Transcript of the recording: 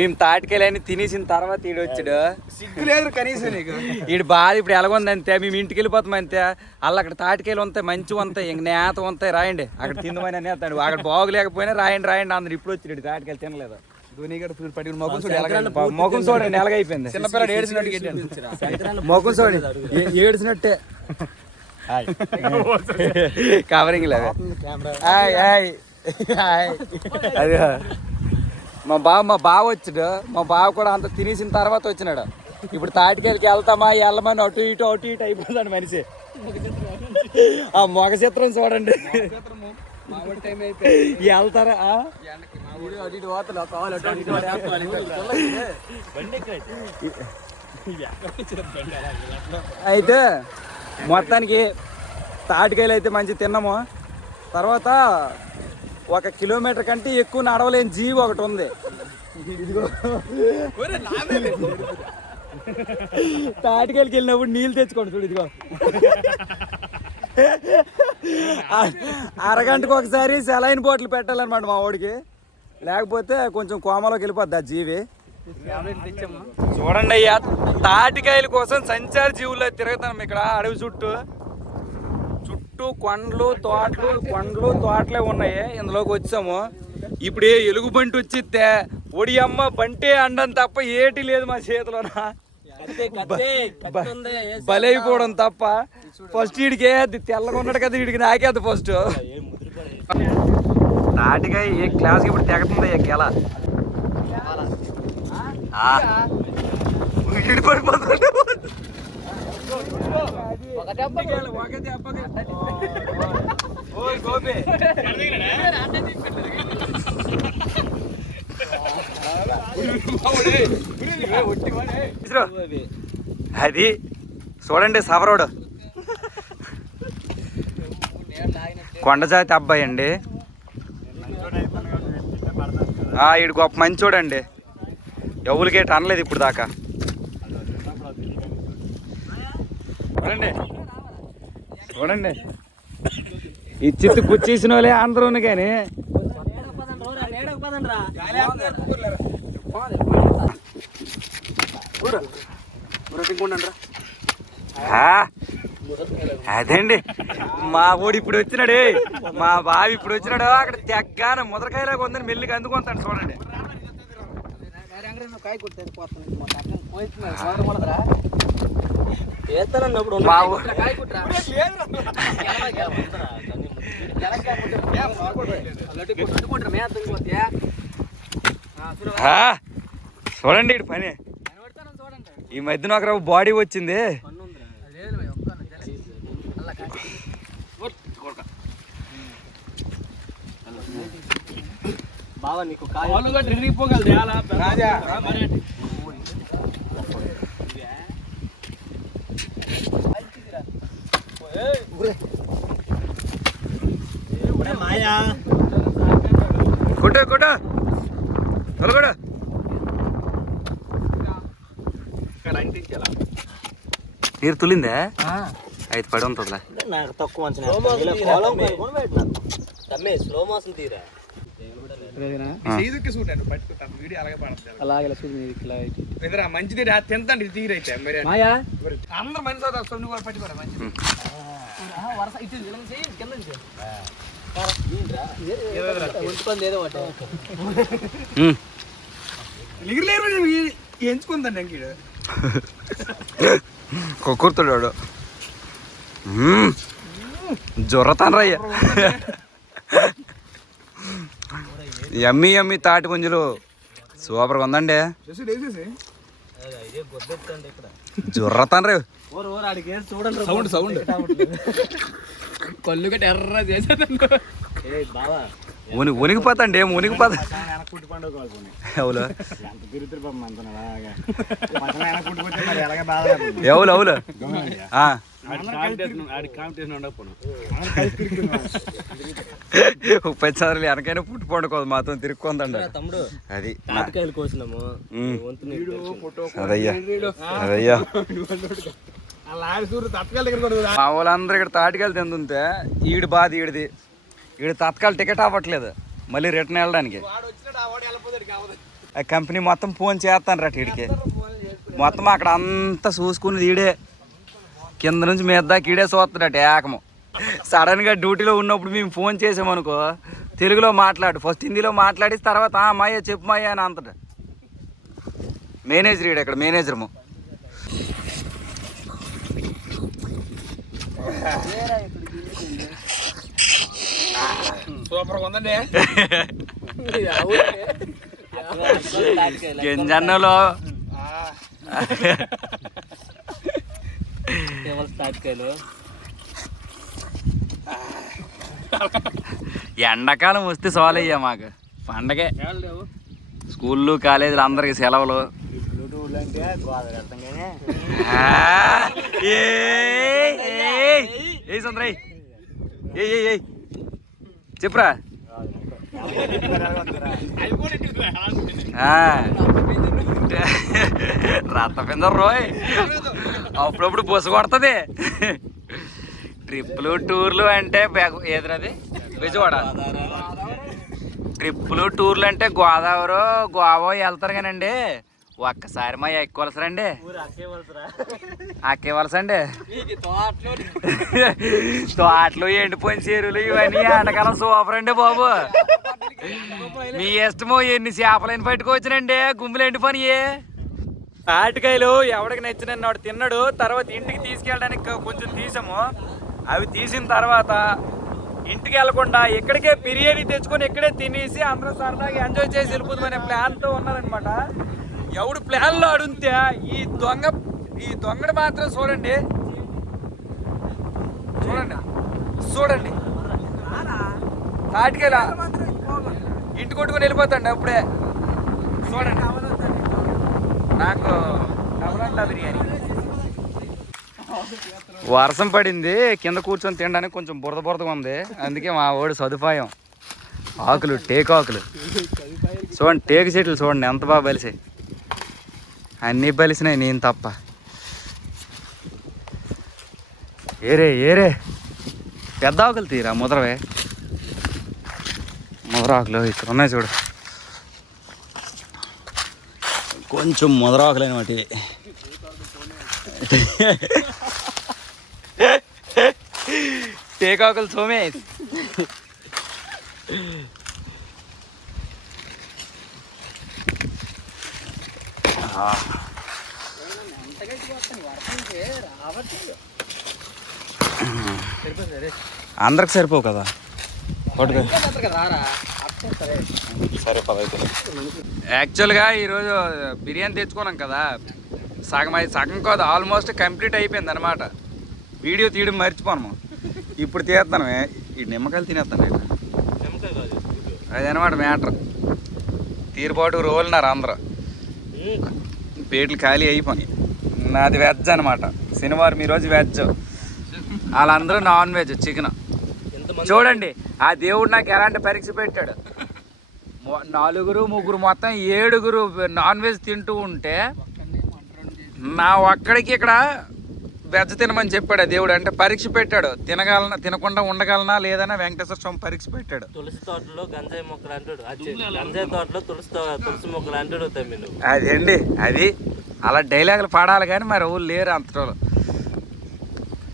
మేము తాటికాయలని తినేసిన తర్వాత ఈడు వచ్చాడు. సిగ్గు లేదు కనీసం నీకు. ఈడు బాధ ఇప్పుడు ఎలాగొంది అంతే. మేము ఇంటికి వెళ్ళిపోతాం అంతే. అలా అక్కడ తాటికాయలు ఉంటాయి, మంచిగా ఉంటాయి, ఇంక నేత ఉంటాయి, రాయండి అక్కడ తిందమని అనేస్తాడు. అక్కడ బాగోలేకపోయినా రాయండి అందరు. ఇప్పుడు వచ్చాడు తాటికాయలు తినలేదు. మొఖం చూడండి ఎలాగైపోయింది. చిన్నపిల్లడు ఏడ్చినట్టు మొఖం చూడండి ఏడ్చినట్టే. కవరింగ్ లేదు. అది మా బావ వచ్చాడు. మా బావ కూడా అంత తినేసిన తర్వాత వచ్చినాడు. ఇప్పుడు తాటికాయలకి వెళ్తామా వెళ్ళమని అటు ఇటు అయిపోతాడు మనిషి. ఆ మొగ చిత్రం చూడండి. వెళ్తారా అయితే మొత్తానికి తాటికాయలు అయితే మంచి తిన్నాము. తర్వాత 1 కిలోమీటర్ కంటే ఎక్కువ నడవలేని జీవి ఒకటి ఉంది. తాటికాయలకి వెళ్ళినప్పుడు నీళ్ళు తెచ్చుకోండి చూడు. ఇదిగో అరగంటకు ఒకసారి సెలైన్ బాటిల్ పెట్టాలన్నమాట మా వాడికి, లేకపోతే కొంచెం కోమలోకి వెళ్ళిపోద్ది ఆ జీవి. చూడండి అయ్యా, తాటికాయల కోసం సంచార జీవుల్లో తిరుగుతాం ఇక్కడ. అడవి చుట్టూ కొండలు తోటలే ఉన్నాయి. ఇందులోకి వచ్చాము. ఇప్పుడు ఎలుగు బంటి వచ్చితే ఒడి అమ్మ బంటే అండం తప్ప ఏటి లేదు మా చేతిలో. బలైపోవడం తప్ప. ఫస్ట్ వీడికి తెల్లగా ఉన్నాడు కదా, వీడికి నాకేది ఫస్ట్. తాటికాయ ఏ క్లాస్కి ఇప్పుడు తెగతుంది గెల. పడిపోతుంది. అది చూడండి సవరోడు కొండజాతి అబ్బాయి అండి. ఈడు గొప్ప మంచి చూడండి. ఎవరికేట అనలేదు ఇప్పుడు దాకా. చూడండి ఈ చిత్తు పుచ్చేసిన వాళ్ళే అందరూ కానీ అదండి మా ఊడు ఇప్పుడు వచ్చినాడు. మా బావి ఇప్పుడు వచ్చినాడు. అక్కడ తెగ్గాన ముదరకాయలాగా ఉందని మెల్లిగా అందుకుంటాడు. చూడండి చూడండి ఇటు పని. ఈ మధ్యన ఒక బాడీ వచ్చింది. బావా నీకు మాయా కొట్టు తొలగడు. నీరు తులిందే అయితే పడి ఉంటుందిలే. నాకు తక్కువ స్లో మోషన్ తీరా మంచిది తింతండి తీరైతే అందరు మనిషి పట్టుకోరా మంచిది. ఎంచుకుందండి అంకీడు కొక్కుర్తాడు. జొర్రతాను రయ్య. ఎమ్మి తాటి పుంజులు సూపర్గా ఉందండి. జొర్రతాను రే. కళ్ళు గట్టి ఎర్ర చేసేదండి. ఉనికిపోతాండి ఉనికిపోతా. అవులు ఎవరు అవులు పెచ్చారులు వెనకైనా పుట్టి పండుకోదు మాత్రం తిరుక్కుందండి. అది అదయ్యా అదయ్యా మా వాళ్ళందరూ ఇక్కడ తాటికాయలు తింటుంటే ఈడు బాధ ఈడిది. ఈడు తత్కాల టికెట్ అవ్వట్లేదు మళ్ళీ రిటర్న్ వెళ్ళడానికి. ఆ కంపెనీ మొత్తం ఫోన్ చేస్తాను రా వీడికి. మొత్తం అక్కడ అంతా చూసుకుని ఈడే కింద నుంచి మీద దాకా ఈడే చూస్తాడట ఏకము. సడన్గా డ్యూటీలో ఉన్నప్పుడు మేము ఫోన్ చేసామనుకో తెలుగులో మాట్లాడు, ఫస్ట్ హిందీలో మాట్లాడి తర్వాత మాయ చెప్పు మాయ అని అంతట. మేనేజర్ ఈడు ఇక్కడ మేనేజర్ము. సూపర్ ఉందండి. గింజన్నలో ఎండాకాలం వస్తే సోలయ్యా మాకు పండగే. స్కూళ్ళు కాలేజీలు అందరికి సెలవులు. ఏ సుందరయ్య ఏ చెప్పురా. రత్త పిందరు రోయ్ అప్పుడప్పుడు బుస కొడుతుంది. ట్రిప్పులు టూర్లు అంటే ఏదైనా విజయవాడ. ట్రిప్పులు టూర్లు అంటే గోదావరి గోవా వెళ్తారు కానండి. ఒక్కసారి మా ఎక్కువలసరండి అక్కేవలసండి. తోటలు ఎండిపోయిన చెరువులు ఇవన్నీ ఎండకాలం సూపర్ అండి బాబు. మీ ఇష్టము ఎన్ని చేపలని పట్టుకోవచ్చునండి. గుమ్ములు ఎండిపోయి తాటికాయలు ఎవడికి నచ్చిన వాడు తిన్నాడు. తర్వాత ఇంటికి తీసుకెళ్ళడానికి కొంచెం తీసాము. అవి తీసిన తర్వాత ఇంటికి వెళ్ళకుండా ఇక్కడికే బిర్యానీ తెచ్చుకొని ఇక్కడే తినేసి అందరూ సరదాగా ఎంజాయ్ చేసి వెళ్ళిపోతామనే ప్లాన్తో ఉన్నారనమాట. ఎవడు ప్లాన్లో అడుగుతే ఈ దొంగడు మాత్రం చూడండి చూడండి తాటికాయలా ఇంటి కొట్టుకొని వెళ్ళిపోతాండి అప్పుడే. చూడండి నాకు నవలంట బిర్యానీ. వర్షం పడింది, కింద కూర్చొని తినడానికి కొంచెం బురదగా ఉంది. అందుకే మా వాడు సదుపాయం ఆకులు టేకు ఆకులు చూడండి. టేకు చెట్లు చూడండి ఎంత బాగా బలిసాయి. అన్నీ బలిసినాయి నేను తప్ప. ఏరే పెద్ద ఆకులు తీరా ముదరవే. ముదర ఆకులు ఇక్కడ ఉన్నాయి చూడు. కొంచెం ముదర ఆకులు అనమాట ఇవి. టేకాకులు సోమే. అందరికి సరిపోవు కదా. సరే పదైతే. యాక్చువల్గా ఈరోజు బిర్యానీ తెచ్చుకున్నాం కదా, సగం కాదు ఆల్మోస్ట్ కంప్లీట్ అయిపోయింది అనమాట. వీడియో తీయడం మర్చిపోను. ఇప్పుడు తీస్తాను. ఈ నిమ్మకాయలు తినేస్తాను. అదనమాట మ్యాటర్. తీరుబాటు రోలున్నారు అందరూ. పేట్లు ఖాళీ అయిపోయి. నాది వెజ్ అనమాట. శనివారం ఈరోజు వెజ్, వాళ్ళందరూ నాన్ వెజ్ చికెన్. చూడండి ఆ దేవుడు నాకు ఎలాంటి పరీక్ష పెట్టాడు. 4 3 మొత్తం 7 నాన్ వెజ్ తింటూ ఉంటే నా ఒక్కడికి ఇక్కడ వెజ్ తినమని చెప్పాడు దేవుడు. అంటే పరీక్ష పెట్టాడు. తినకుండా ఉండగలనా లేదన్నా వెంకటేశ్వర స్వామి పరీక్ష పెట్టాడు. తులసి తోటలో గంజాయి మొక్కలు అంటాడు, గంజాయి తోటలో తులసి మొక్కలు అంటాడు. అదండి అది అలా డైలాగులు పాడాలి కానీ మరి ఊళ్ళు లేరు అంతలో.